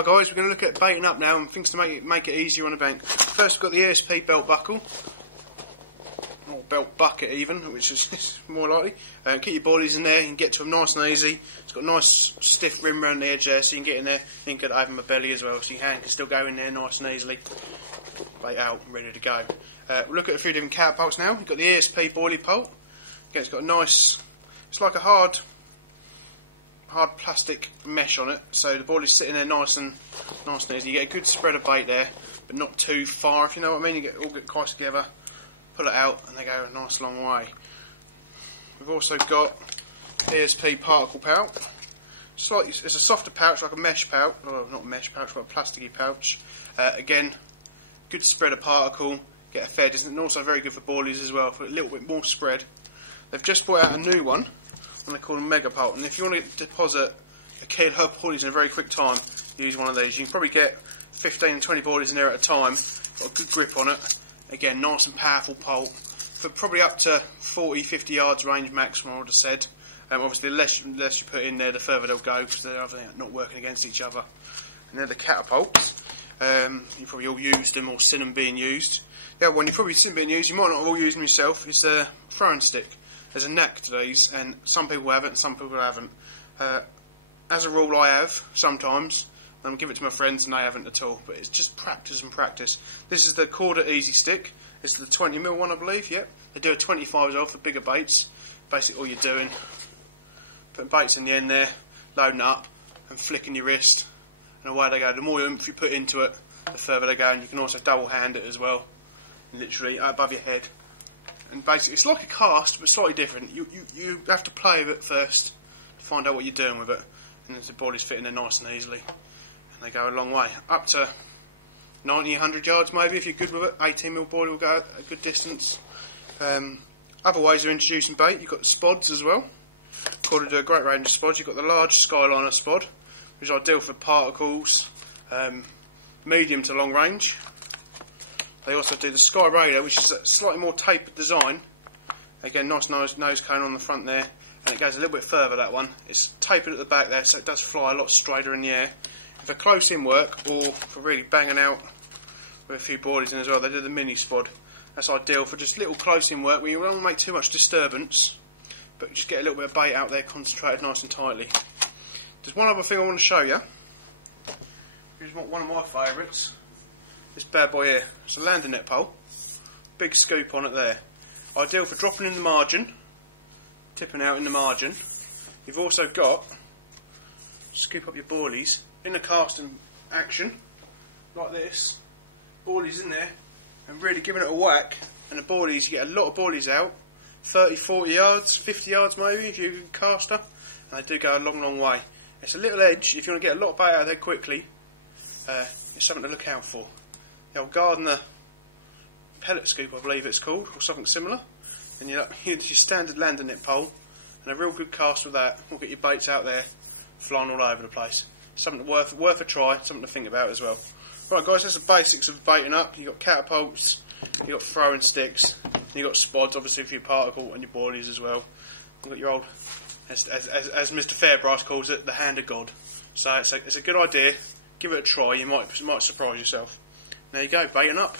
Right guys, we're going to look at baiting up now and things to make it easier on the bank. First we've got the ESP belt buckle, or belt bucket even, which is more likely. Keep your boilies in there, you can get to them nice and easy. It's got a nice stiff rim around the edge there, so you can get in there. You can have them a belly as well, so your hand can still go in there nice and easily. Bait out, ready to go. We'll look at a few different catapults now. We've got the ESP boilie pult. Again, it's got a nice, it's like a hard plastic mesh on it, so the boilie's sitting there nice and easy. You get a good spread of bait there, but not too far, if you know what I mean. You all get close together, pull it out, and they go a nice long way. We've also got ESP particle pouch. It's a softer pouch, like a mesh pouch. Oh, not a mesh pouch, but a plasticky pouch. Again, good spread of particle, get a fair distance, and also very good for boilies as well, for a little bit more spread. They've just brought out a new one, and they call them Mega Pult. And if you want to deposit a kilo of boilies in a very quick time, use one of these. You can probably get 15 and 20 boilies in there at a time. Got a good grip on it. Again, nice and powerful pult for probably up to 40-50 yards range maximum, I would have said. Obviously, the less you put in there, the further they'll go, because they're not working against each other. And they're the catapults. You've probably all used them or seen them being used. The other one you've probably seen being used, you might not have all used them yourself, is a throwing stick. There's a knack to these, and some people have it and some people haven't. As a rule, I have sometimes. I give it to my friends and they haven't at all. But it's just practice and practice. This is the Corda Easy Stick. This is the 20mm one, I believe. Yep. They do a 25 as well for bigger baits. Basically, all you're doing, putting baits in the end there, loading it up, and flicking your wrist, and away they go. The more oomph you put into it, the further they go. And you can also double hand it as well, literally above your head. And basically, it's like a cast, but slightly different. You have to play with it first to find out what you're doing with it, and then the boilies fit in there nice and easily, and they go a long way, up to 90, 100 yards maybe if you're good with it. 18mm boilie will go a good distance. Other ways of introducing bait, you've got the spods as well. Corda do a great range of spods. You've got the large Skyliner spod, which is ideal for particles, medium to long range. They also do the Sky Radar, which is a slightly more tapered design. Again, nice nose cone on the front there, and it goes a little bit further, that one. It's tapered at the back there, so it does fly a lot straighter in the air. For close in work, or for really banging out with a few boilies in as well, they do the mini spod. That's ideal for just little close in work where you don't make too much disturbance, but just get a little bit of bait out there concentrated nice and tightly. There's one other thing I want to show you. Here's one of my favourites. This bad boy here. It's a landing net pole. Big scoop on it there. Ideal for dropping in the margin, tipping out in the margin. You've also got, scoop up your boilies in the casting action, like this. Boilies in there, and really giving it a whack. And the boilies, you get a lot of boilies out. 30, 40 yards, 50 yards maybe if you're a caster. And they do go a long, long way. It's a little edge. If you want to get a lot of bait out of there quickly, it's something to look out for. The old Gardner pellet scoop, I believe it's called, or something similar. And you're your standard landing net pole, and a real good cast with that will get your baits out there, flying all over the place. Something worth a try, something to think about as well. Right guys, that's the basics of baiting up. You've got catapults, you've got throwing sticks, you've got spods, obviously for your particle, and your boilies as well. You've got your old, as Mr. Fairbright calls it, the hand of God. So it's a good idea. Give it a try. You might surprise yourself. There you go, baiting up.